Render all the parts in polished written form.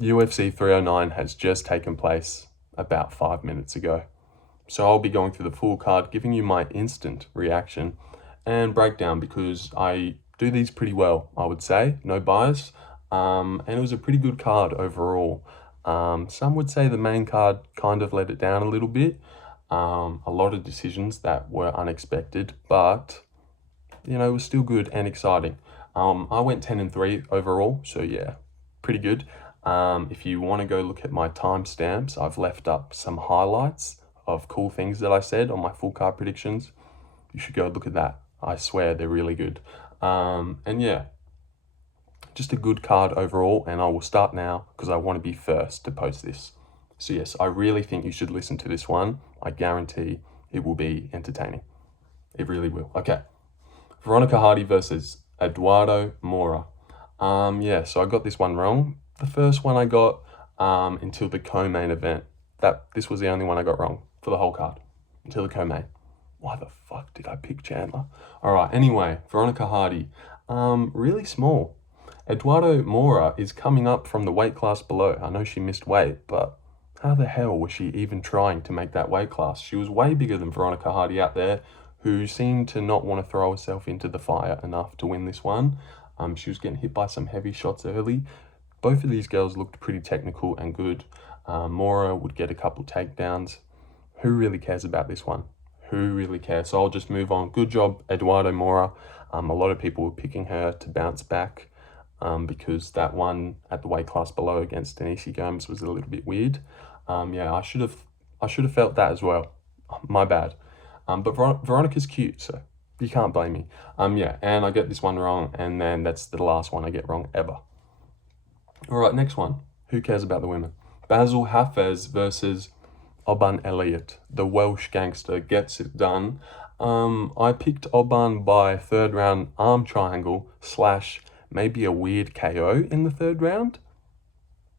UFC 309 has just taken place about 5 minutes ago. So I'll be going through the full card, giving you my instant reaction and breakdown because I do these pretty well, I would say, no bias. And it was a pretty good card overall. Some would say the main card kind of let it down a little bit. A lot of decisions that were unexpected, but you know, it was still good and exciting. I went 10-3 overall, so yeah, pretty good. If you want to go look at my timestamps, I've left up some highlights of cool things that I said on my full card predictions. You should go look at that. I swear they're really good. And yeah, just a good card overall, and I will start now because I want to be first to post this. So yes, I really think you should listen to this one. I guarantee it will be entertaining. It really will. Okay. Veronica Hardy versus Eduardo Moura. Yeah, so I got this one wrong. The first one I got until the co-main event. This was the only one I got wrong for the whole card until the co-main. Why the fuck did I pick Chandler? All right, anyway, Veronica Hardy. Really small. Eduardo Moura is coming up from the weight class below. I know she missed weight, but how the hell was she even trying to make that weight class? She was way bigger than Veronica Hardy out there, who seemed to not want to throw herself into the fire enough to win this one. She was getting hit by some heavy shots early. Both of these girls looked pretty technical and good. Moura would get a couple takedowns. Who really cares about this one? Who really cares? So I'll just move on. Good job, Eduardo Moura. A lot of people were picking her to bounce back because that one at the weight class below against Diniz Gomes was a little bit weird. Yeah, I should have felt that as well. My bad. But Veronica's cute, so you can't blame me. Yeah, and I get this one wrong, and then that's the last one I get wrong ever. All right, next one. Who cares about the women? Bassil Hafez versus Oban Elliot. The Welsh gangster gets it done. I picked Oban by third round arm triangle / maybe a weird KO in the third round.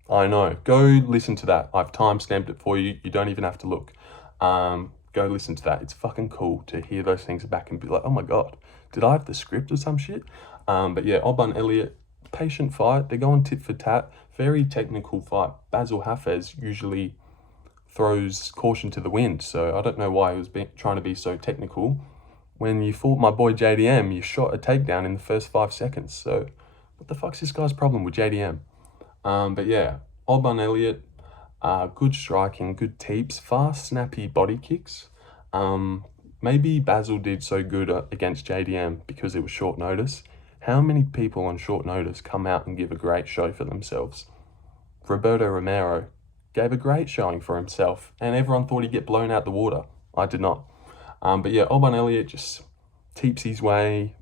I know. Go listen to that. I've time-stamped it for you. You don't even have to look. Go listen to that. It's fucking cool to hear those things back and be like, oh my God, did I have the script or some shit? But yeah, Oban Elliot, patient fight. They're going tit for tat. Very technical fight. Bassil Hafez usually throws caution to the wind, so I don't know why he was trying to be so technical. When you fought my boy JDM, you shot a takedown in the first 5 seconds. So what the fuck's this guy's problem with JDM? But yeah, Oban Elliot, good striking, good teeps, fast, snappy body kicks. Maybe Bassil did so good against JDM because it was short notice. How many people on short notice come out and give a great show for themselves? Roberto Romero gave a great showing for himself, and everyone thought he'd get blown out the water. I did not. But yeah, Oban Elliot just teeps his way,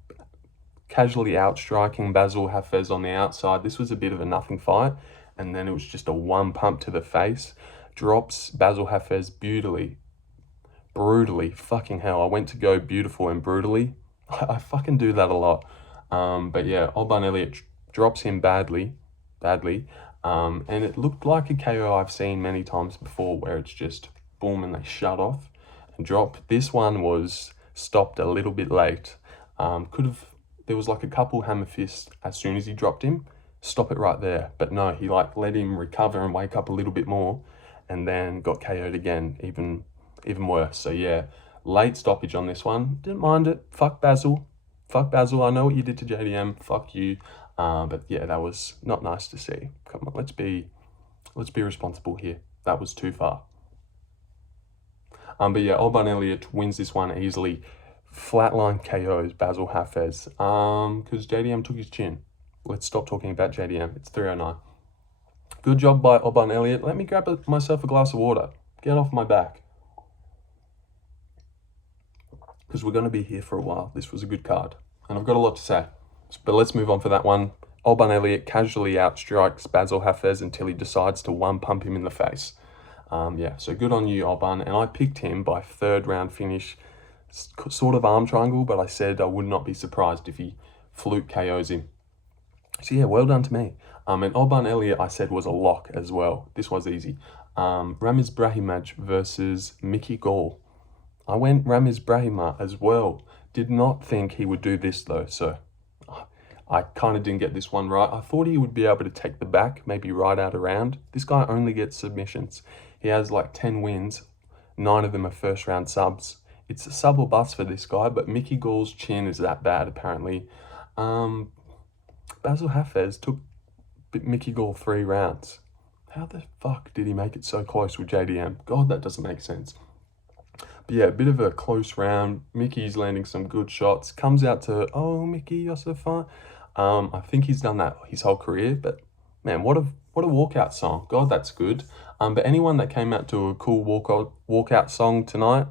casually outstriking Bassil Hafez on the outside. This was a bit of a nothing fight, and then it was just a one pump to the face. Drops Bassil Hafez brutally. Fucking hell, I went to go beautiful and brutally. I fucking do that a lot. But yeah, Oban Elliot drops him badly. And it looked like a KO I've seen many times before where it's just boom and they shut off and drop. This one was stopped a little bit late. There was like a couple hammer fists as soon as he dropped him. Stop it right there. But no, he like let him recover and wake up a little bit more and then got KO'd again, even worse. So yeah, late stoppage on this one. Didn't mind it. Fuck Bassil. I know what you did to JDM. Fuck you. But yeah, that was not nice to see. Come on, let's be responsible here. That was too far. But yeah, Oban Elliot wins this one easily. Flatline KOs Bassil Hafez. Because JDM took his chin. Let's stop talking about JDM. It's 309. Good job by Oban Elliot. Let me grab myself a glass of water. Get off my back. Because we're going to be here for a while. This was a good card. And I've got a lot to say. But let's move on for that one. Oban Elliot casually outstrikes Bassil Hafez until he decides to one pump him in the face. Yeah, so good on you, Oban. And I picked him by third round finish, sort of arm triangle, but I said I would not be surprised if he fluke KOs him. So yeah, well done to me. And Oban Elliot I said was a lock as well. This was easy. Ramiz Brahimaj versus Gall. I went Ramiz Brahimaj as well. Did not think he would do this though, so I kind of didn't get this one right. I thought he would be able to take the back, maybe ride out a round. This guy only gets submissions. He has like 10 wins, 9 of them are first round subs. It's a sub or bust for this guy, but Mickey Gall's chin is that bad apparently. Bassil Hafez took Mickey Gall 3 rounds. How the fuck did he make it so close with JDM? God, that doesn't make sense. But yeah, a bit of a close round. Mickey's landing some good shots. Comes out to, oh, Mickey, you're so fun. I think he's done that his whole career, but man, what a walkout song. God, that's good. But anyone that came out to a cool walkout song tonight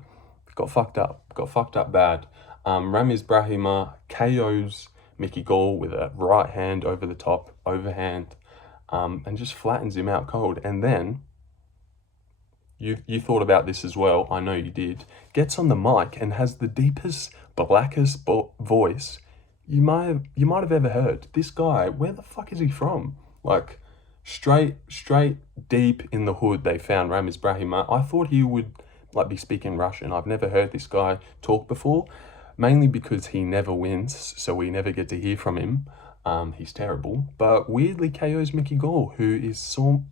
got fucked up bad. Ramiz Brahimaj KOs Mickey Gall with a right hand over the top, overhand, and just flattens him out cold. And then, you thought about this as well, I know you did, gets on the mic and has the deepest, blackest voice you might have ever heard. This guy, where the fuck is he from? Like, straight deep in the hood they found Ramiz Brahimaj. I thought he would like be speaking Russian. I've never heard this guy talk before, mainly because he never wins, so we never get to hear from him. He's terrible, but weirdly KOs Mickey Gall, who is so,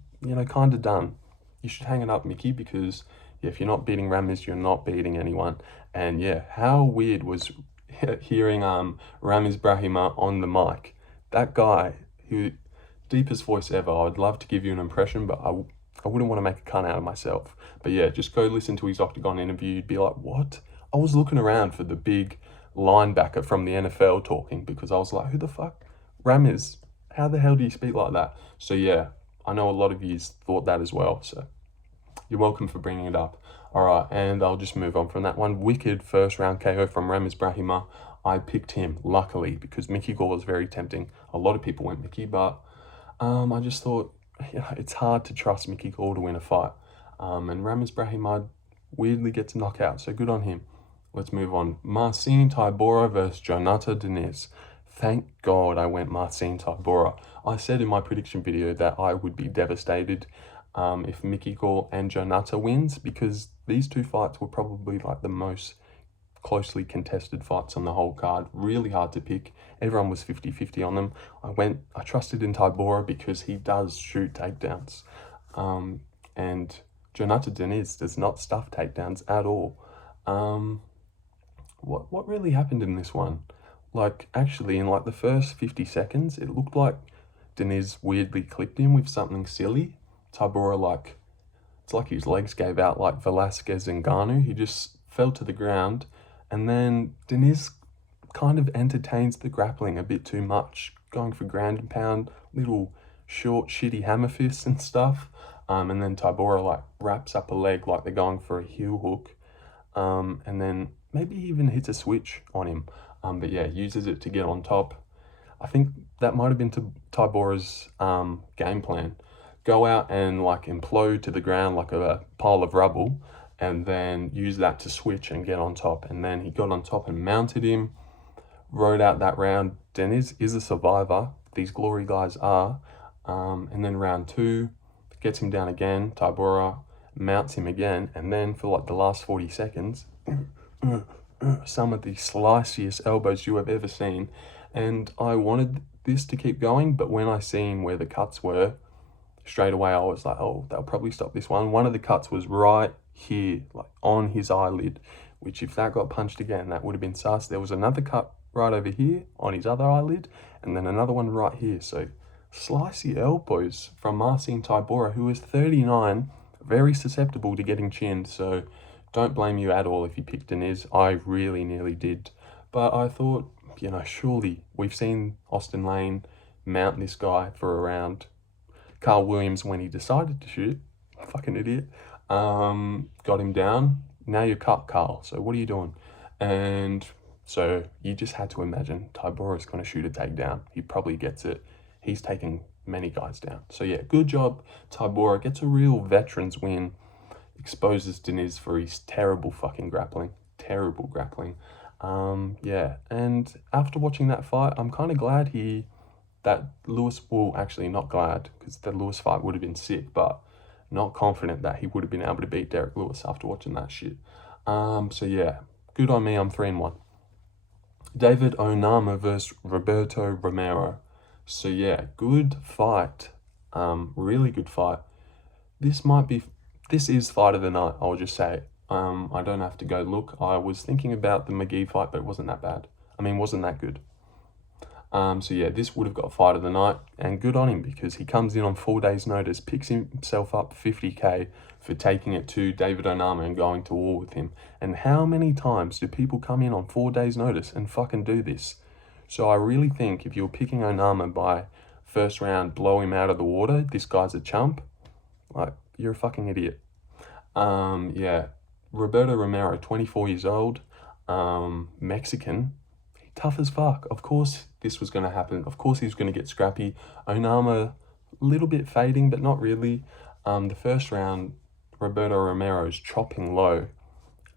kind of done. You should hang it up, Mickey, because if you're not beating Ramiz, you're not beating anyone. And yeah, how weird was hearing Ramiz Brahimaj on the mic. That guy, who deepest voice ever. I'd love to give you an impression, but I wouldn't want to make a cunt out of myself. But yeah, just go listen to his Octagon interview. You'd be like, what? I was looking around for the big linebacker from the NFL talking, because I was like, who the fuck? Ramiz, how the hell do you speak like that? So yeah, I know a lot of you thought that as well, so you're welcome for bringing it up. All right, and I'll just move on from that one. Wicked first round KO from Ramiz Brahimaj. I picked him, luckily, because Mickey Gall was very tempting. A lot of people went Mickey, but I just thought, it's hard to trust Mickey Gall to win a fight. And Ramiz Brahimaj weirdly gets a knockout, so good on him. Let's move on. Marcin Tybura versus Jhonata Diniz. Thank God I went Marcin Tybura. I said in my prediction video that I would be devastated if Mickey Gall and Jhonata wins, because these two fights were probably like the most closely contested fights on the whole card. Really hard to pick. Everyone was 50-50 on them. I trusted in Tybura because he does shoot takedowns. And Jhonata Diniz does not stuff takedowns at all. What really happened in this one? Like, actually, in like the first 50 seconds, it looked like Diniz weirdly clipped him with something silly. Tybura, it's like his legs gave out like Velasquez and Ngannou. He just fell to the ground. And then Diniz kind of entertains the grappling a bit too much, going for ground and pound, little short, shitty hammer fists and stuff. And then Tybura wraps up a leg like they're going for a heel hook. And then maybe he even hits a switch on him. But yeah, uses it to get on top. I think that might have been Tybura's game plan. Go out and implode to the ground like a pile of rubble, and then use that to switch and get on top. And then he got on top and mounted him, rode out that round. Diniz is a survivor. These glory guys are. And then round 2, gets him down again. Tybura mounts him again. And then for the last 40 seconds, some of the sliciest elbows you have ever seen. And I wanted this to keep going, but when I seen where the cuts were, straight away I was like, oh, they'll probably stop this one. One of the cuts was right here, on his eyelid, which if that got punched again, that would have been sus. There was another cut right over here on his other eyelid, and then another one right here. So slicey elbows from Marcin Tybura, who is 39, very susceptible to getting chinned. So don't blame you at all if you picked Diniz. I really nearly did. But I thought, surely we've seen Austin Lane mount this guy for a round. Carl Williams, when he decided to shoot, fucking idiot, got him down. Now you're cut, Carl. So what are you doing? And so you just had to imagine Tybura's going to shoot a takedown. He probably gets it. He's taking many guys down. So yeah, good job, Tybura. Gets a real veteran's win. Exposes Diniz for his terrible fucking grappling. Terrible grappling. Yeah, and after watching that fight, I'm kind of glad actually not glad, because the Lewis fight would have been sick, but not confident that he would have been able to beat Derek Lewis after watching that shit. So yeah, good on me, I'm 3-1. David Onama versus Roberto Romero. So yeah, good fight. Really good fight. This is fight of the night, I'll just say. I don't have to go look. I was thinking about the McGhee fight, but it wasn't that bad. I mean, wasn't that good. So yeah, this would have got fight of the night, and good on him because he comes in on 4 days' notice, picks himself up 50k for taking it to David Onama and going to war with him. And how many times do people come in on 4 days' notice and fucking do this? So I really think if you're picking Onama by first round, blow him out of the water, this guy's a chump. Like, you're a fucking idiot. Yeah, Roberto Romero, 24 years old, Mexican, tough as fuck. Of course this was going to happen. Of course he was going to get scrappy. Onama, a little bit fading, but not really. The first round, Roberto Romero's chopping low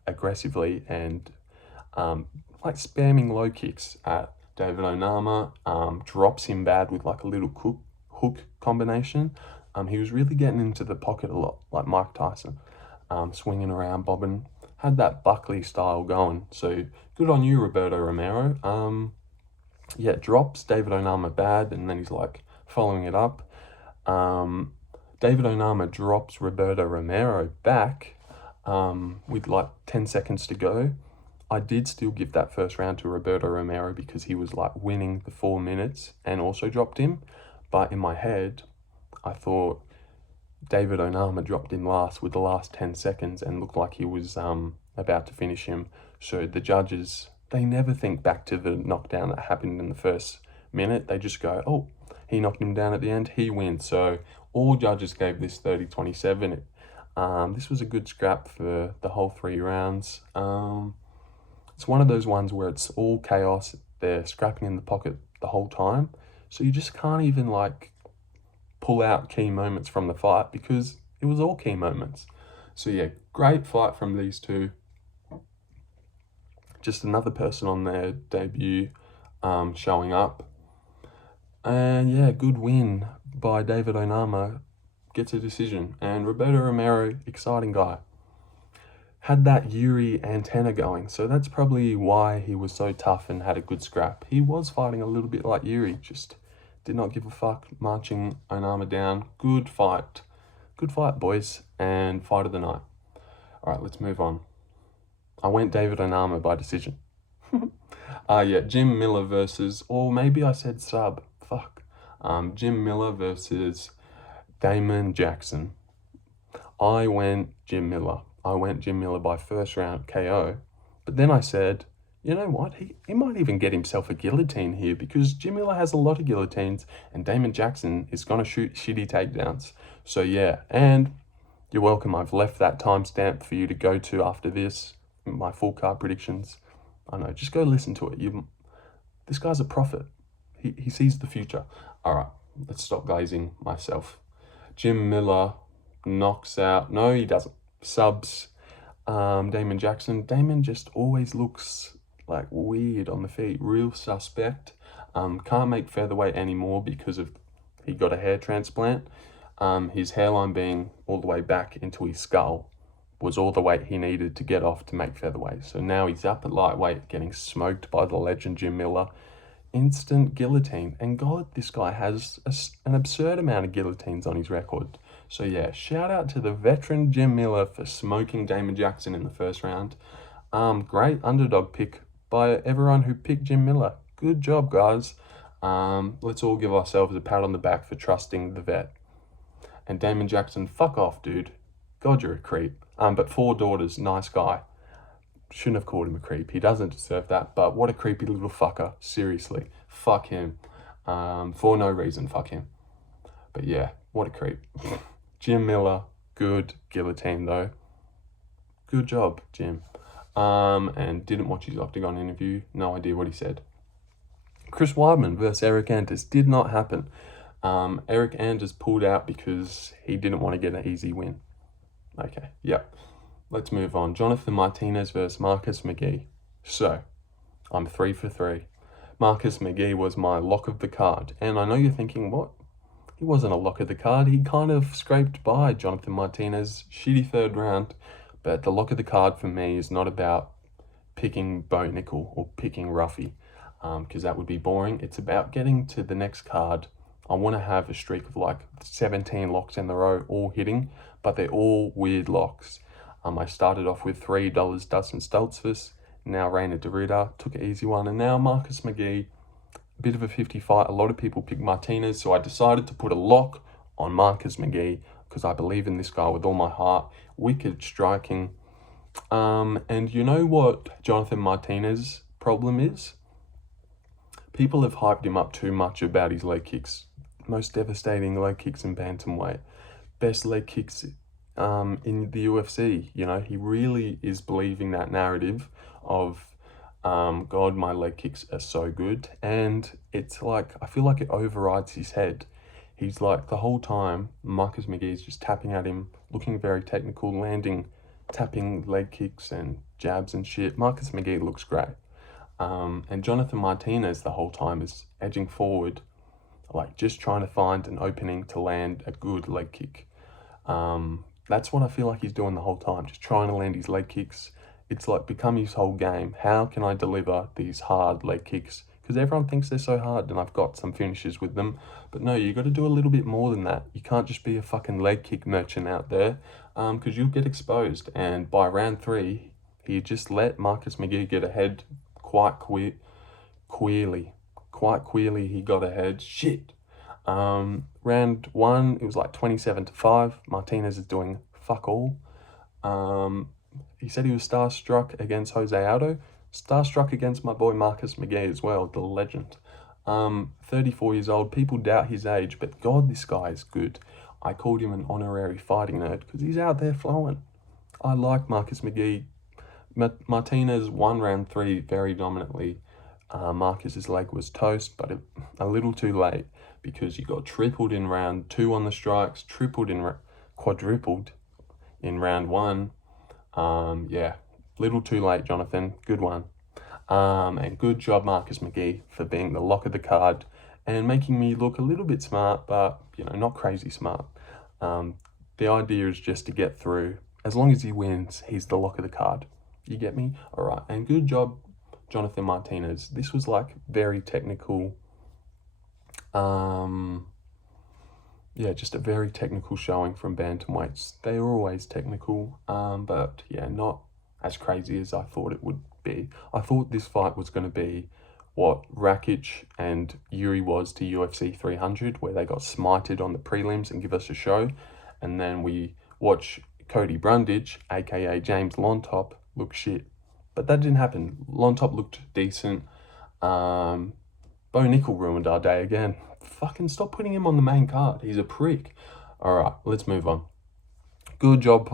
aggressively and like spamming low kicks at David Onama, drops him bad with like a little hook combination. He was really getting into the pocket a lot, like Mike Tyson, swinging around, bobbing. Had that Buckley style going. So good on you, Roberto Romero. Yeah, drops David Onama bad, and then he's like following it up. David Onama drops Roberto Romero back with like 10 seconds to go. I did still give that first round to Roberto Romero because he was like winning the 4 minutes and also dropped him. But in my head, I thought David Onama dropped him last with the last 10 seconds and looked like he was about to finish him. So the judges, they never think back to the knockdown that happened in the first minute. They just go, oh, he knocked him down at the end, he wins. So all judges gave this 30-27. This was a good scrap for the whole 3 rounds. It's one of those ones where it's all chaos. They're scrapping in the pocket the whole time. So you just can't even like pull out key moments from the fight because it was all key moments. So yeah, great fight from these two. Just another person on their debut showing up. And yeah, good win by David Onama, gets a decision. And Roberto Romero, exciting guy. Had that Yuri antenna going, so that's probably why he was so tough and had a good scrap. He was fighting a little bit like Yuri, just did not give a fuck, marching Onama down. Good fight, boys, and fight of the night. All right, let's move on. I went David Onama by decision. Yeah, Jim Miller versus, or maybe I said sub, fuck. Jim Miller versus Damon Jackson. I went Jim Miller. By first round KO. But then I said, you know what? He might even get himself a guillotine here because Jim Miller has a lot of guillotines and Damon Jackson is going to shoot shitty takedowns. So yeah, and you're welcome. I've left that timestamp for you to go to after this, my full card predictions. I know, just go listen to it. This guy's a prophet. He sees the future. All right, let's stop glazing myself. Jim Miller knocks out, no he doesn't, subs Damon Jackson. Damon just always looks like weird on the feet, real suspect. Can't make featherweight anymore because of he got a hair transplant. His hairline being all the way back into his skull was all the weight he needed to get off to make featherweight. So now he's up at lightweight, getting smoked by the legend Jim Miller. Instant guillotine, and God, this guy has an absurd amount of guillotines on his record. So yeah, shout out to the veteran Jim Miller for smoking Damon Jackson in the first round. Great underdog pick by everyone who picked Jim Miller. Good job, guys. Let's all give ourselves a pat on the back for trusting the vet. And Damon Jackson, fuck off, dude. God, you're a creep. But 4 daughters, nice guy. Shouldn't have called him a creep. He doesn't deserve that. But what a creepy little fucker. Seriously. Fuck him. For no reason, fuck him. But yeah, what a creep. Jim Miller, good guillotine though. Good job, Jim. And didn't watch his Octagon interview. No idea what he said. Chris Weidman versus Eric Anders did not happen. Eric Anders pulled out because he didn't want to get an easy win. Okay, yep. Let's move on. Jonathan Martinez versus Marcus McGhee. So, I'm 3 for 3. Marcus McGhee was my lock of the card. And I know you're thinking, what? He wasn't a lock of the card. He kind of scraped by Jonathan Martinez. Shitty 3rd round. But the lock of the card for me is not about picking Bo Nickal or picking Ruffy. because that would be boring. It's about getting to the next card. I want to have a streak of like 17 locks in a row, all hitting, but they're all weird locks. I started off with $3 Dustin Stoltzfus, now Reina Derrida, took an easy one, and now Marcus McGhee, a bit of a 50 fight. A lot of people pick Martinez, so I decided to put a lock on Marcus McGhee because I believe in this guy with all my heart. Wicked striking. And you know what Jonathan Martinez's problem is? People have hyped him up too much about his leg kicks. Most devastating leg kicks in bantamweight. Best leg kicks in the UFC. You know, he really is believing that narrative of, God, my leg kicks are so good. And it's like, I feel like it overrides his head. He's like, the whole time, Marcus McGhee is just tapping at him, looking very technical, landing, tapping leg kicks and jabs and shit. Marcus McGhee looks great. And Jonathan Martinez the whole time is edging forward, like just trying to find an opening to land a good leg kick. That's what I feel like he's doing the whole time, just trying to land his leg kicks. It's like become his whole game. How can I deliver these hard leg kicks? Because everyone thinks they're so hard, and I've got some finishes with them. But no, you got to do a little bit more than that. You can't just be a fucking leg kick merchant out there, because you'll get exposed. And by round 3, he just let Marcus McGhee get ahead quite queerly. He got ahead. Shit. Round 1, it was like 27-5. Martinez is doing fuck all. He said he was starstruck against Jose Aldo. Starstruck against my boy Marcus McGhee as well, the legend. 34 years old. People doubt his age, but God, this guy is good. I called him an honorary fighting nerd because he's out there flowing. I like Marcus McGhee. Martinez won round 3 very dominantly. Marcus's leg was toast, but a little too late because you got tripled in round 2 on the strikes, quadrupled in round 1. Yeah, little too late, Jonathan. Good one. And good job, Marcus McGhee, for being the lock of the card and making me look a little bit smart, but, you know, not crazy smart. The idea is just to get through. As long as he wins, he's the lock of the card. You get me? All right. And good job, Jonathan Martinez. This was like very technical. Yeah, just a very technical showing from bantamweights. They are always technical, but yeah, not as crazy as I thought it would be. I thought this fight was going to be what Rakic and Yuri was to UFC 300, where they got smited on the prelims and give us a show. And then we watch Cody Brundage, aka James Llontop, look shit. But that didn't happen. Llontop looked decent. Bo Nickal ruined our day again. Fucking stop putting him on the main card. He's a prick. All right, let's move on. Good job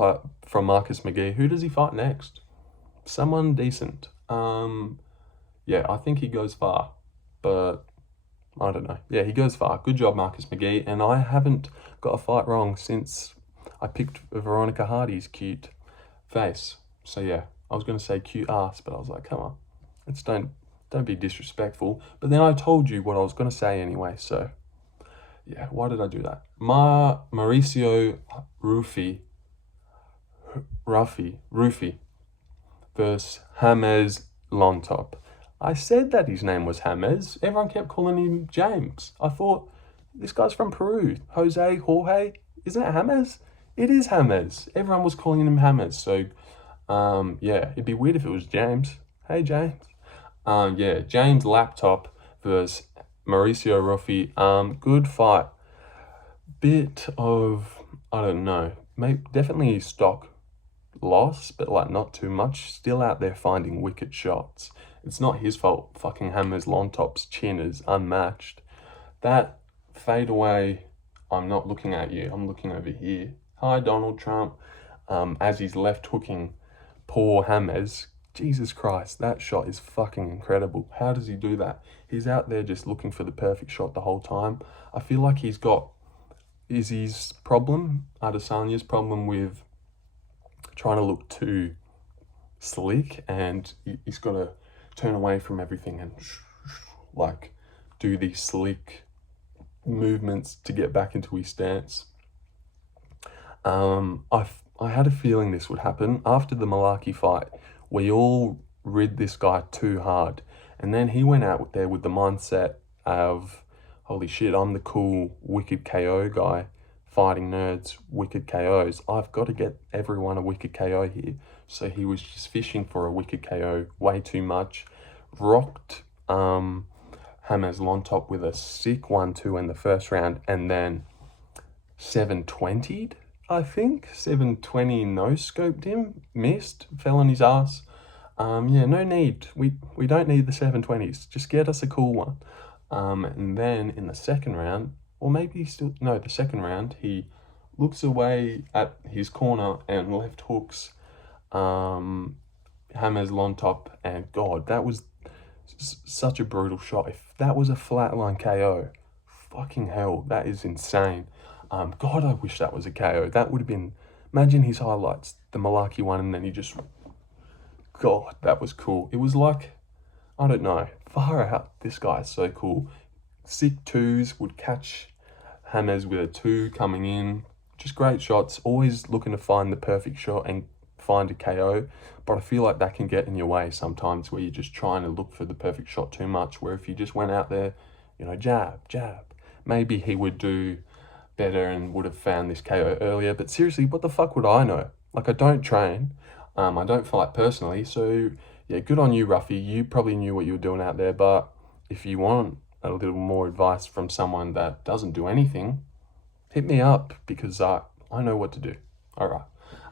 from Marcus McGhee. Who does he fight next? Someone decent. Yeah, I think he goes far, but I don't know. Yeah, he goes far. Good job, Marcus McGhee. And I haven't got a fight wrong since I picked Veronica Hardy's cute face. So yeah, I was going to say cute ass, but I was like, come on, let's don't be disrespectful. But then I told you what I was going to say anyway, so yeah, why did I do that? Mauricio Ruffy versus Hafez Llontop. I said that his name was Hafez. Everyone kept calling him James. I thought, this guy's from Peru. Jorge, isn't it Hafez? It is Hafez. Everyone was calling him Hafez, so yeah, it'd be weird if it was James. Hey, James. Yeah, James Laptop versus Mauricio Ruffy. Good fight. Bit of, I don't know, maybe definitely stock loss, but like not too much. Still out there finding wicked shots. It's not his fault. Fucking Hafez Llontop's chin is unmatched. That fade away, I'm not looking at you. I'm looking over here. Hi, Donald Trump. As he's left hooking poor Hafez. Jesus Christ, that shot is fucking incredible. How does he do that? He's out there just looking for the perfect shot the whole time. I feel like he's got Izzy's problem, Adesanya's problem with trying to look too slick, and he's got to turn away from everything and like do these slick movements to get back into his stance. I had a feeling this would happen after the Malarkey fight. We all rid this guy too hard, And then he went out there with the mindset of, holy shit, I'm the cool wicked KO guy, fighting nerds, wicked KOs. I've got to get everyone a wicked KO here. So he was just fishing for a wicked KO way too much. Rocked Hafez Llontop with a sick 1-2 in the first round, and then 720'd, I think. 720 no-scoped him, missed, fell on his ass. Yeah, no need. We don't need the 720s. Just get us a cool one. And then in the second round, or maybe still, no, the second round, he looks away at his corner and left hooks Hafez Llontop, and God, that was such a brutal shot. If that was a flatline KO, fucking hell, that is insane. God, I wish that was a KO. That would have been, imagine his highlights, the Malarkey one, and then he just, God, that was cool. It was like, I don't know, far out, this guy is so cool. Sick twos, would catch Hafez with a 2 coming in. Just great shots, always looking to find the perfect shot and find a KO. But I feel like that can get in your way sometimes, where you're just trying to look for the perfect shot too much, where if you just went out there, you know, jab, maybe he would do better and would have found this KO earlier. But seriously, what the fuck would I know? Like, I don't train, I don't fight personally, so yeah, good on you, Ruffy. You probably knew what you were doing out there, but if you want a little more advice from someone that doesn't do anything, hit me up, because I know what to do. All right.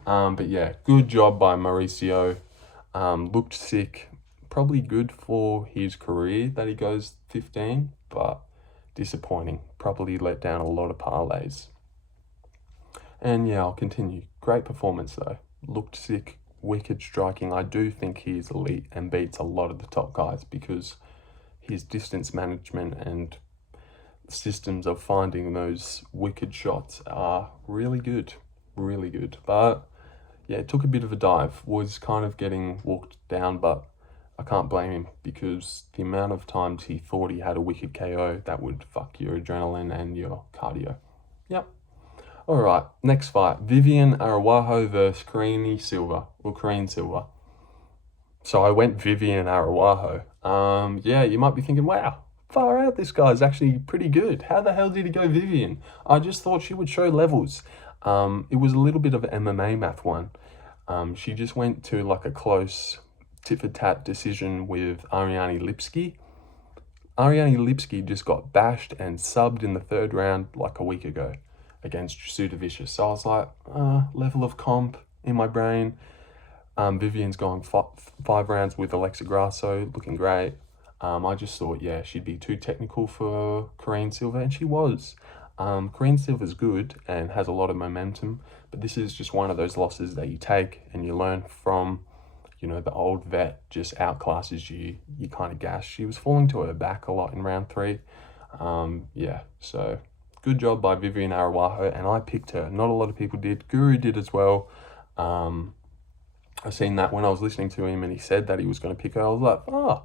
But yeah, good job by Mauricio. Looked sick. Probably good for his career that he goes 15, but disappointing. Probably let down a lot of parlays. And yeah, I'll continue. Great performance though. Looked sick. Wicked striking. I do think he is elite and beats a lot of the top guys, because his distance management and systems of finding those wicked shots are really good. Really good. But yeah, it took a bit of a dive. Was kind of getting walked down, but I can't blame him, because the amount of times he thought he had a wicked KO, that would fuck your adrenaline and your cardio. Yep. All right, next fight. Viviane Aruajo versus Karine Silva. So I went Viviane Aruajo. Yeah, you might be thinking, wow, far out, this guy's actually pretty good. How the hell did he go Viviane? I just thought she would show levels. It was a little bit of an MMA math one. She just went to like a close tit-for-tat decision with Ariane Lipski. Ariane Lipski just got bashed and subbed in the third round like a week ago against Sudovicius. So I was like, level of comp in my brain. Viviane's going 5 rounds with Alexa Grasso, looking great. I just thought, yeah, she'd be too technical for Karine Silva, and she was. Karine Silva's good and has a lot of momentum, but this is just one of those losses that you take and you learn from. You know, the old vet just outclasses you, you kind of gas. She was falling to her back a lot in round 3. Yeah, so good job by Viviane Aruajo, and I picked her. Not a lot of people did. Guru did as well. I seen that when I was listening to him and he said that he was going to pick her. I was like, oh,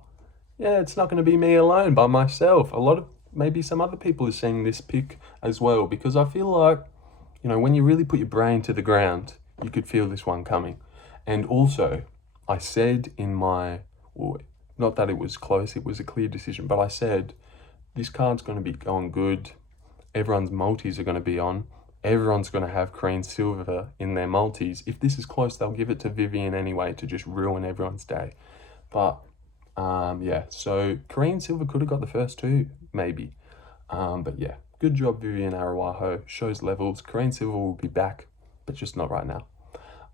yeah, it's not going to be me alone by myself. A lot of, maybe some other people are seeing this pick as well, because I feel like, you know, when you really put your brain to the ground, you could feel this one coming. And also, I said in my, well, not that it was close, it was a clear decision, but I said, this card's going to be going good. Everyone's multis are going to be on. Everyone's going to have Karine Silva in their multis. If this is close, they'll give it to Viviane anyway to just ruin everyone's day. But, yeah, so Karine Silva could have got the first 2, maybe. But yeah, good job, Viviane Aruajo. Shows levels. Karine Silva will be back, but just not right now.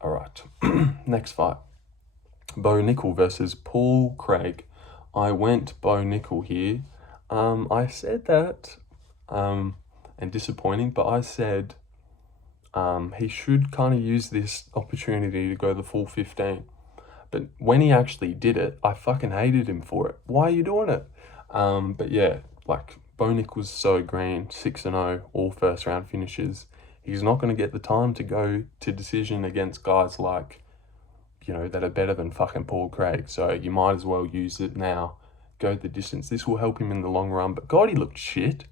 All right, next fight. Bo Nickal versus Paul Craig. I went Bo Nickal here. I said that, and disappointing, but I said he should kind of use this opportunity to go the full 15. But when he actually did it, I fucking hated him for it. Why are you doing it? But yeah, like, Bo Nickal's so green, 6-0, all first round finishes. He's not going to get the time to go to decision against guys like, you know, that are better than fucking Paul Craig. So you might as well use it now. Go the distance. This will help him in the long run. But God, he looked shit.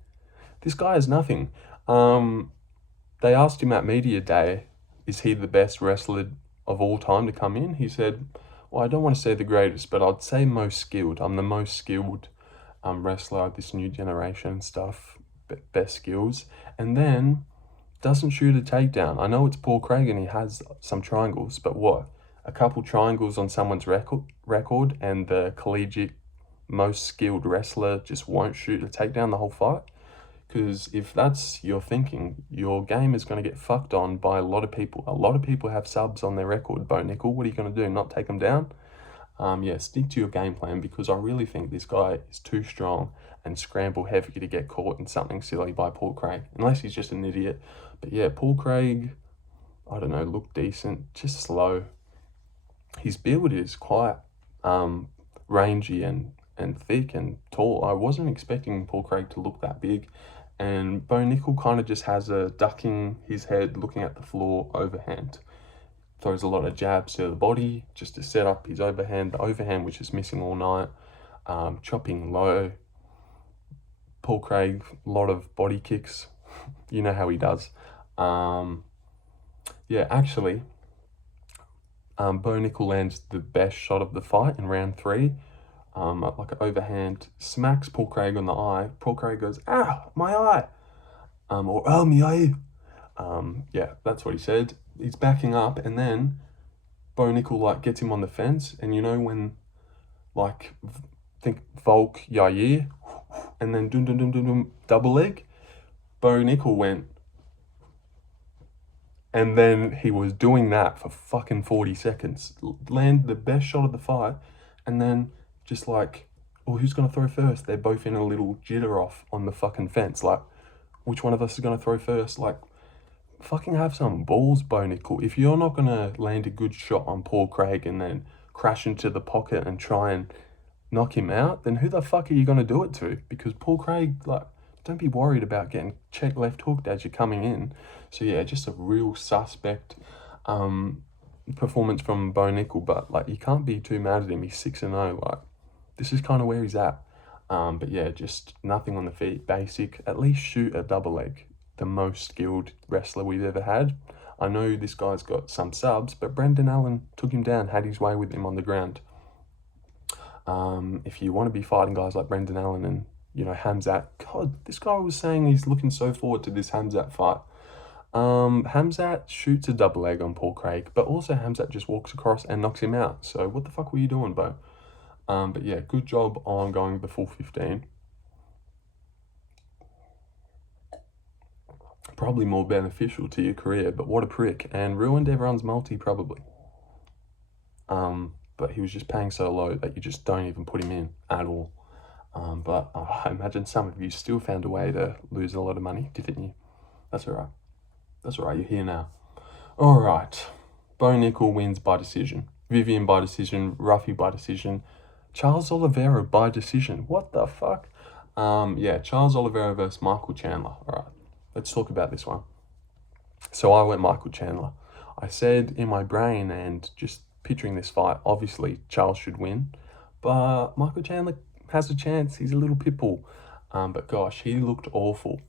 This guy is nothing. They asked him at media day, is he the best wrestler of all time to come in? He said, well, I don't want to say the greatest, but I'd say most skilled. I'm the most skilled wrestler of this new generation and stuff, best skills. And then doesn't shoot a takedown. I know it's Paul Craig and he has some triangles, but what? A couple triangles on someone's record and the collegiate most skilled wrestler just won't shoot a takedown the whole fight? Because if that's your thinking, your game is going to get fucked on by a lot of people. A lot of people have subs on their record. Bo Nickal, what are you going to do? Not take them down? Yeah, stick to your game plan, because I really think this guy is too strong and scramble heavy to get caught in something silly by Paul Craig, unless he's just an idiot. But yeah, Paul Craig, I don't know, looked decent, just slow. His build is quite rangy and thick and tall. I wasn't expecting Paul Craig to look that big. And Bo Nickal kind of just has a ducking his head, looking at the floor overhand. Throws a lot of jabs to the body just to set up his overhand. The overhand, which is missing all night. Chopping low. Paul Craig, a lot of body kicks. You know how he does. Yeah, actually, Bo Nickal lands the best shot of the fight in round 3. Like an overhand, smacks Paul Craig on the eye. Paul Craig goes, "Ah, my eye," or "Oh, my eye." Yeah, that's what he said. He's backing up, and then Bo Nickal like gets him on the fence, and you know when, like, think Volk Yair, and then dum dum dum dum dum double leg. Bo Nickal went, and then he was doing that for fucking 40 seconds. Land the best shot of the fight, and then just like, oh, who's gonna throw first? They're both in a little jitter off on the fucking fence. Like, which one of us is gonna throw first? Like, fucking have some balls, Bo Nickal. If you're not gonna land a good shot on Paul Craig and then crash into the pocket and try and knock him out, then who the fuck are you gonna do it to? Because Paul Craig, like, don't be worried about getting check left hooked as you're coming in. So yeah, just a real suspect performance from Bo Nickal, but like, you can't be too mad at him. He's 6-0. Like, this is kind of where he's at. But yeah, just nothing on the feet. Basic. At least shoot a double leg. The most skilled wrestler we've ever had. I know this guy's got some subs, but Brendan Allen took him down, had his way with him on the ground. If you want to be fighting guys like Brendan Allen and, you know, Hamzat, God, this guy was saying he's looking so forward to this Hamzat fight. Hamzat shoots a double leg on Paul Craig, but also Hamzat just walks across and knocks him out. So what the fuck were you doing, Bo? But yeah, good job on going the full 15. Probably more beneficial to your career, but what a prick, and ruined everyone's multi probably. But he was just paying so low that you just don't even put him in at all. But I imagine some of you still found a way to lose a lot of money, didn't you? That's all right. That's all right, you're here now. All right. Bo Nickal wins by decision. Viviane by decision. Ruffy by decision. Charles Oliveira by decision. What the fuck? Yeah, Charles Oliveira versus Michael Chandler. All right, let's talk about this one. So I went Michael Chandler. I said in my brain, and just picturing this fight, obviously Charles should win, but Michael Chandler has a chance. He's a little pitbull. But gosh, he looked awful.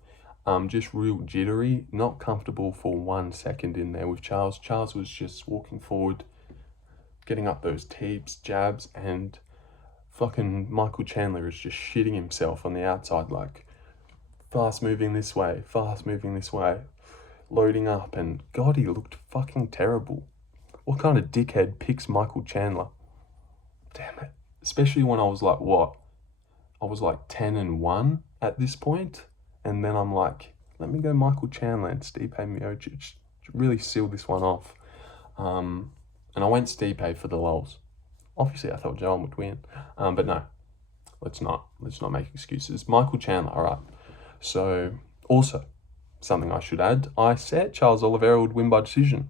Just real jittery, not comfortable for 1 second in there with Charles. Charles was just walking forward, getting up those teeps, jabs, and fucking Michael Chandler is just shitting himself on the outside, like, fast moving this way, loading up, and God, he looked fucking terrible. What kind of dickhead picks Michael Chandler? Damn it. Especially when I was like, what? I was like 10-1 at this point, and then I'm like, let me go Michael Chandler and Stipe Miocic. Really seal this one off. And I went Stipe for the lulz. Obviously, I thought Jon would win, but no, let's not make excuses. Michael Chandler, all right. So, also, something I should add, I said Charles Oliveira would win by decision.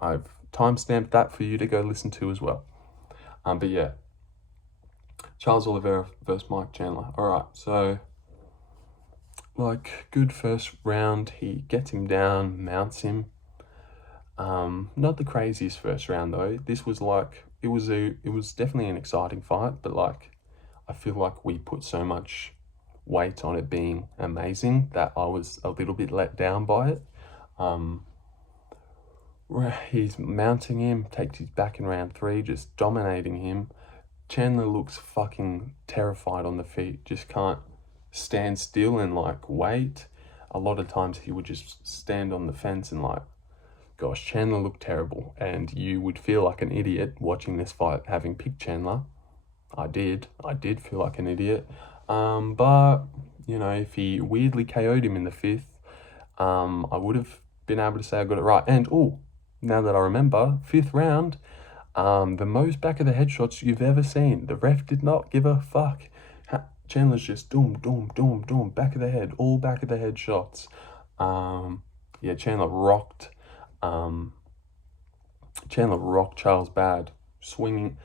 I've timestamped that for you to go listen to as well. But yeah, Charles Oliveira versus Mike Chandler. All right, so, like, good first round. He gets him down, mounts him. Not the craziest first round though. This was like, it was definitely an exciting fight, but like, I feel like we put so much weight on it being amazing that I was a little bit let down by it. He's mounting him, takes his back in round 3, just dominating him. Chandler looks fucking terrified on the feet, just can't stand still and like wait. A lot of times he would just stand on the fence and like, gosh, Chandler looked terrible, and you would feel like an idiot watching this fight having picked Chandler. I did feel like an idiot. But, you know, if he weirdly KO'd him in the 5th, I would have been able to say I got it right. And, now that I remember, 5th round, the most back of the head shots you've ever seen. The ref did not give a fuck. Chandler's just doom, back of the head, all back of the head shots. Yeah, Chandler rocked Charles bad, swinging.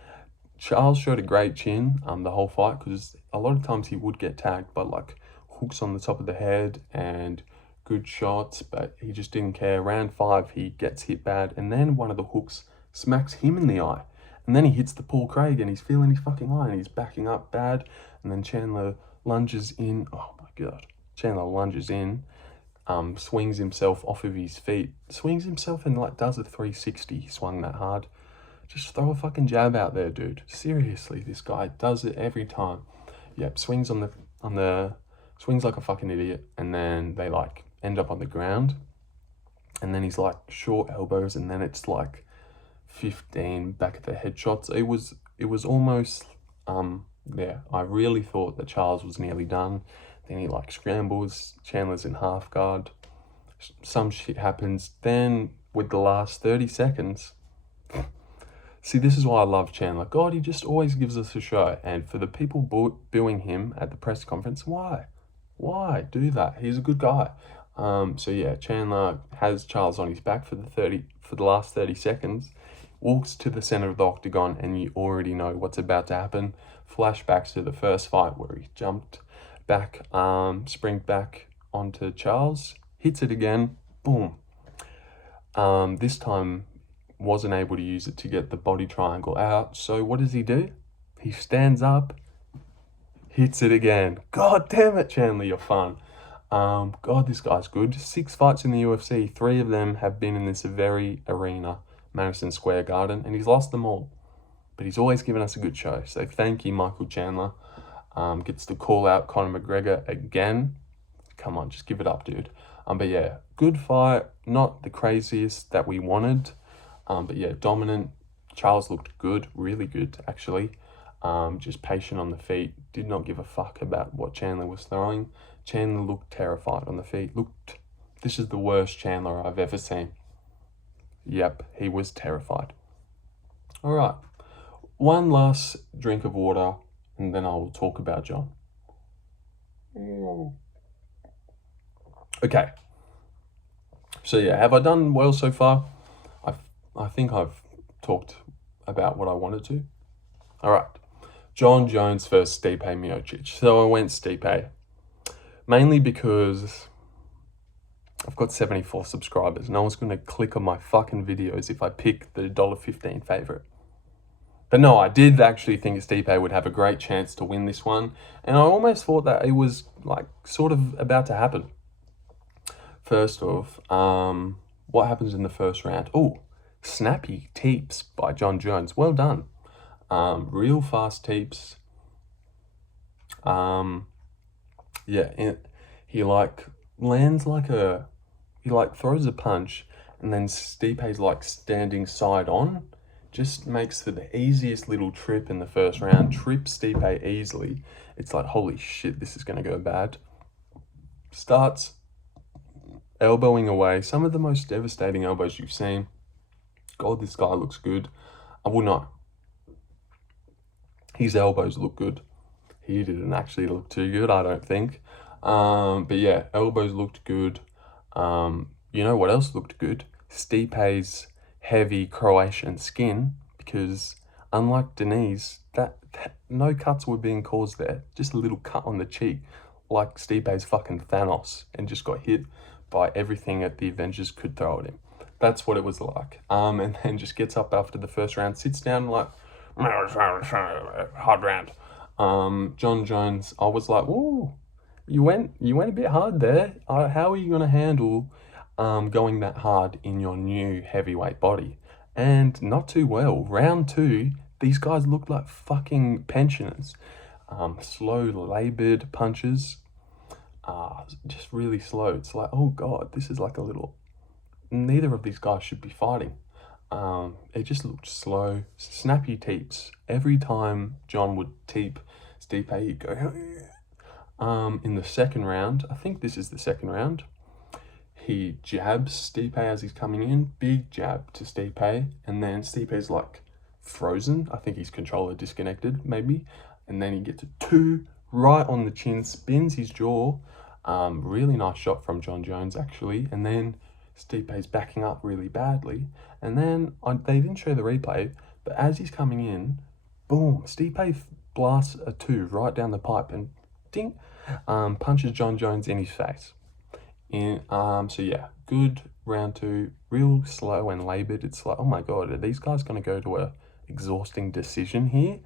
Charles showed a great chin the whole fight, because a lot of times he would get tagged by like hooks on the top of the head and good shots, but he just didn't care. Round 5, he gets hit bad, and then one of the hooks smacks him in the eye, and then he hits the Paul Craig, and he's feeling his fucking eye, and he's backing up bad, and then Chandler lunges in. Oh my god, Chandler lunges in, swings himself off of his feet, swings himself and like does a 360. He swung that hard. Just throw a fucking jab out there, dude. Seriously, this guy does it every time. Yep, swings swings like a fucking idiot, and then they like end up on the ground, and then he's like short elbows, and then it's like 15 back of the head shots. It was almost yeah, I really thought that Charles was nearly done. Then he like scrambles, Chandler's in half guard, some shit happens. Then with the last 30 seconds, see, this is why I love Chandler. God, he just always gives us a show. And for the people booing him at the press conference, why do that? He's a good guy. So yeah, Chandler has Charles on his back for the last 30 seconds, walks to the center of the octagon, and you already know what's about to happen. Flashbacks to the first fight where he jumped back, springed back onto Charles, hits it again, boom. This time wasn't able to use it to get the body triangle out. So what does he do? He stands up, hits it again. God damn it, Chandler, you're fun. God, this guy's good. 6 fights in the UFC. 3 of them have been in this very arena, Madison Square Garden, and he's lost them all. But he's always given us a good show. So thank you, Michael Chandler. Gets to call out Conor McGregor again. Come on, just give it up, dude. But yeah, good fight. Not the craziest that we wanted. But yeah, dominant. Charles looked good, really good, actually. Just patient on the feet. Did not give a fuck about what Chandler was throwing. Chandler looked terrified on the feet. This is the worst Chandler I've ever seen. Yep, he was terrified. All right. One last drink of water, and then I will talk about Jon. Okay. So yeah, have I done well so far? I think I've talked about what I wanted to. All right. Jon Jones versus Stipe Miocic. So I went Stipe, mainly because I've got 74 subscribers. No one's going to click on my fucking videos if I pick the $1.15 favorite. But no, I did actually think Stipe would have a great chance to win this one. And I almost thought that it was like sort of about to happen. First off, what happens in the first round? Oh, snappy teeps by Jon Jones. Well done. Real fast teeps. Yeah, he like lands like he like throws a punch, and then Stipe's like standing side on. Just makes for the easiest little trip in the first round. Trips Stipe easily. It's like, holy shit, this is going to go bad. Starts elbowing away. Some of the most devastating elbows you've seen. God, this guy looks good. Well, no. His elbows look good. He didn't actually look too good, I don't think. But yeah, elbows looked good. You know what else looked good? Stipe's heavy Croatian skin, because unlike Diniz, that no cuts were being caused there. Just a little cut on the cheek, like Stipe's fucking Thanos, and just got hit by everything that the Avengers could throw at him. That's what it was like. And then just gets up after the first round, sits down like, hard round. Jon Jones, I was like, ooh, you went a bit hard there. How are you going to handle going that hard in your new heavyweight body. And not too well. Round 2, these guys looked like fucking pensioners. Slow, laboured punches. Just really slow. It's like, oh God, this is like a little... Neither of these guys should be fighting. It just looked slow. Snappy teeps. Every time Jon would teep Stipe, he'd go... in the second round, I think this is the second round, he jabs Stipe as he's coming in. Big jab to Stipe. And then Stipe's like frozen. I think his controller disconnected, maybe. And then he gets a 2 right on the chin, spins his jaw. Really nice shot from Jon Jones, actually. And then Stipe's backing up really badly. And then they didn't show the replay, but as he's coming in, boom, Stipe blasts a 2 right down the pipe and ding, punches Jon Jones in his face. So yeah, good round 2, real slow and laboured. It's like, oh my God, are these guys going to go to a exhausting decision here?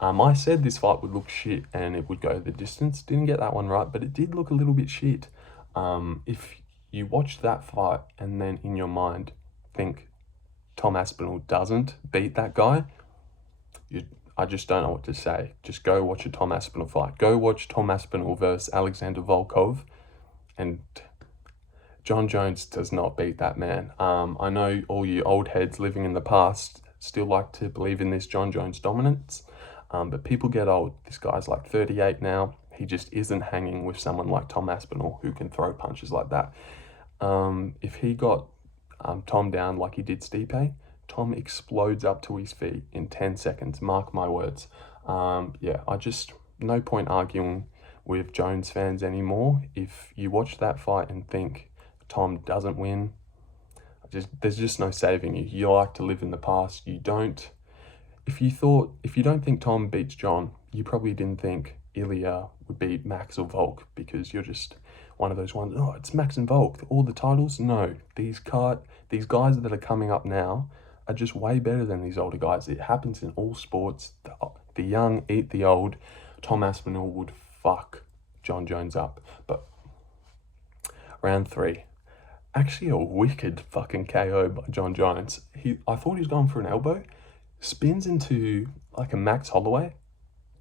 I said this fight would look shit and it would go the distance. Didn't get that one right, but it did look a little bit shit. If you watch that fight and then in your mind think Tom Aspinall doesn't beat that guy, I just don't know what to say. Just go watch a Tom Aspinall fight. Go watch Tom Aspinall versus Alexander Volkov, and Jon Jones does not beat that man. I know all you old heads living in the past still like to believe in this Jon Jones dominance, but people get old. This guy's like 38 now. He just isn't hanging with someone like Tom Aspinall who can throw punches like that. If he got Tom down like he did Stipe, Tom explodes up to his feet in 10 seconds. Mark my words. Yeah, no point arguing with Jones fans anymore. If you watch that fight and think Tom doesn't win, there's just no saving you. You like to live in the past. If you don't think Tom beats Jon, you probably didn't think Ilya would beat Max or Volk, because you're just one of those ones, oh, it's Max and Volk, all the titles. No, these guys that are coming up now are just way better than these older guys. It happens in all sports. The young eat the old. Tom Aspinall would fuck Jon Jones up. But round 3, actually a wicked fucking KO by Jon Jones. I thought he was going for an elbow, spins into like a Max Holloway,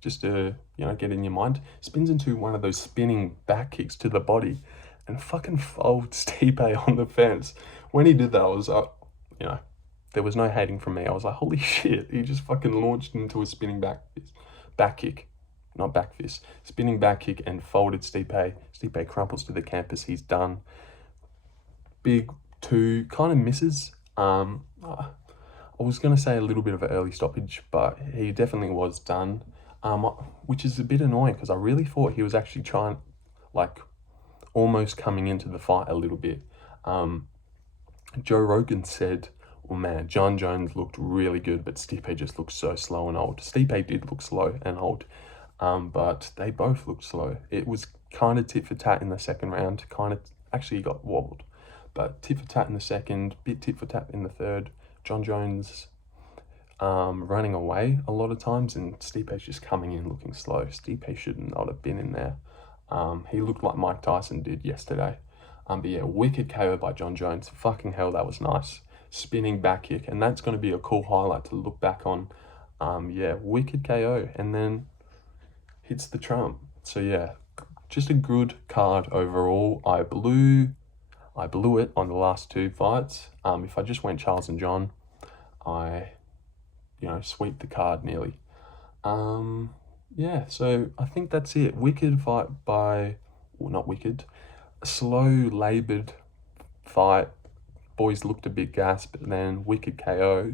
just to, get in your mind, spins into one of those spinning back kicks to the body and fucking folds Stipe on the fence. When he did that, I was there was no hating from me. I was like, holy shit, he just fucking launched into a spinning back kick, not back fist, spinning back kick and folded Stipe. Stipe crumples to the campus, he's done. Big 2, kind of misses. I was going to say a little bit of an early stoppage, but he definitely was done. Which is a bit annoying because I really thought he was actually trying, almost coming into the fight a little bit. Joe Rogan said, well, man, Jon Jones looked really good, but Stipe just looked so slow and old. Stipe did look slow and old, but they both looked slow. It was kind of tit for tat in the second round. Actually, he got wobbled, but tit for tat in the second, bit tit for tat in the third. Jon Jones running away a lot of times, and Stipe's just coming in looking slow. Stipe should not have been in there. He looked like Mike Tyson did yesterday. But yeah, wicked KO by Jon Jones. Fucking hell, that was nice. Spinning back kick, and that's going to be a cool highlight to look back on. Yeah, wicked KO, and then hits the trump. So yeah, just a good card overall. I blew it on the last 2 fights. If I just went Charles and Jon, I sweep the card nearly. Yeah, so I think that's it. Wicked fight not wicked, slow, laboured fight. Boys looked a bit gassed, but then wicked KO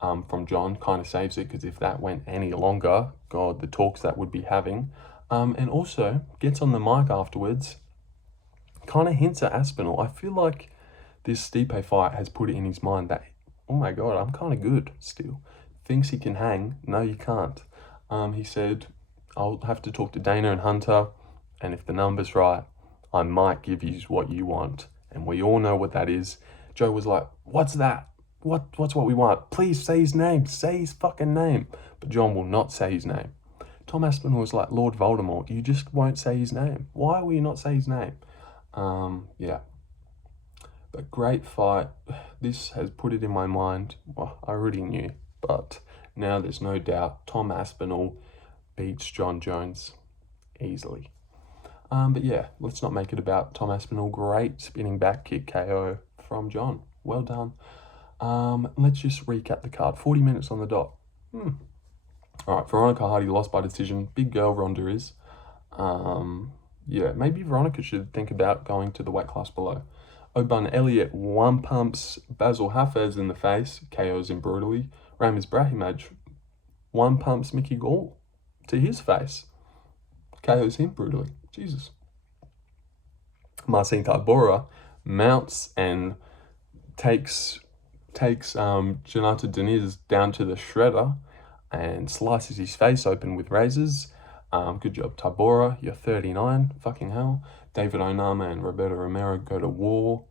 from Jon kind of saves it, because if that went any longer, God, the talks that would be having. And also gets on the mic afterwards, kind of hints at Aspinall. I feel like this Stipe fight has put it in his mind that, oh my God, I'm kind of good still. Thinks he can hang. No, you can't. He said, I'll have to talk to Dana and Hunter, and if the number's right, I might give you what you want. And we all know what that is. Joe was like, what's that? What's what we want? Please say his name. Say his fucking name. But Jon will not say his name. Tom Aspinall was like Lord Voldemort. You just won't say his name. Why will you not say his name? Yeah. But great fight. This has put it in my mind. Well, I already knew, but now there's no doubt Tom Aspinall beats Jon Jones easily. But yeah, let's not make it about Tom Aspinall. Great spinning back kick KO from Jon. Well done. Let's just recap the card. 40 minutes on the dot. All right, Veronica Hardy lost by decision. Big girl Ronda is. Yeah, maybe Veronica should think about going to the weight class below. Oban Elliot one pumps Bassil Hafez in the face, KOs him brutally. Ramiz Brahimaj one pumps Gall to his face, KOs him brutally. Jesus. Marcin Tybura mounts and takes Jhonata Diniz down to the shredder and slices his face open with razors. Good job, Tybura. You're 39. Fucking hell. David Onama and Roberto Romero go to war.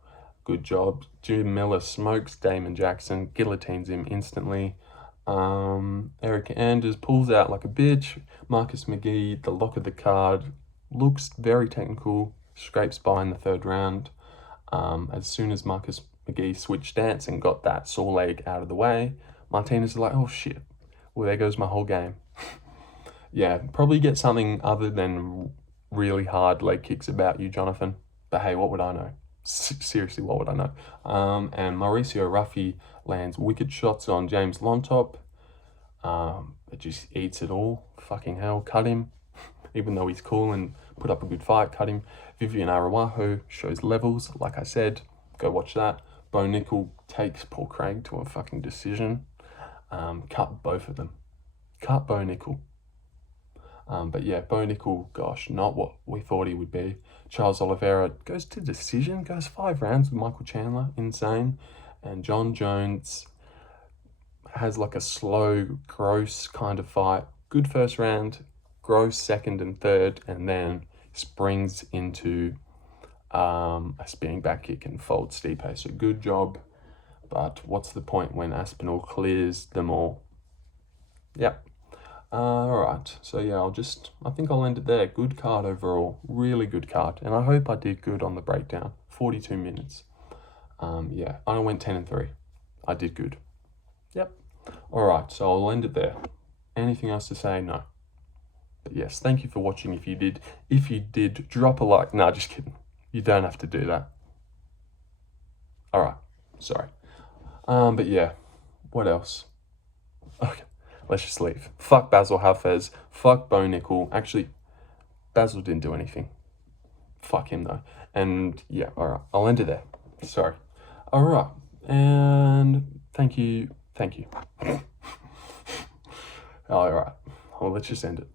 Good job. Jim Miller smokes Damon Jackson, guillotines him instantly. Eric Anders pulls out like a bitch. Marcus McGhee, the lock of the card, looks very technical, scrapes by in the third round. As soon as Marcus McGhee switched stance and got that sore leg out of the way, Martinez is like, oh shit, well there goes my whole game. Yeah, probably get something other than really hard leg kicks about you, Jonathan. But hey, what would I know? Seriously, what would I know? And Mauricio Ruffy lands wicked shots on James Llontop. It just eats it all. Fucking hell, cut him. Even though he's cool and put up a good fight, cut him. Viviane Aruajo shows levels, like I said. Go watch that. Bo Nickal takes Paul Craig to a fucking decision. Cut both of them. Cut Bo Nickal. But yeah, Bo Nickal, gosh, not what we thought he would be. Charles Oliveira goes to decision, goes 5 rounds with Michael Chandler, insane. And Jon Jones has like a slow, gross kind of fight. Good first round, gross second and third, and then springs into a spinning back kick and folds Stipe. So good job, but what's the point when Aspinall clears them all? Yep. Alright, so yeah, I think I'll end it there. Good card overall, really good card, and I hope I did good on the breakdown. 42 minutes. Yeah, I went 10-3. I did good. Yep. Alright, so I'll end it there. Anything else to say? No. But yes, thank you for watching. If you did, drop a like. Nah, just kidding. You don't have to do that. Alright, sorry. But yeah, what else? Okay. Let's just leave. Fuck Bassil Hafez. Fuck Bo Nickal. Actually, Bassil didn't do anything. Fuck him though. And yeah, alright. I'll end it there. Sorry. Alright. And thank you. Alright. Well, let's just end it.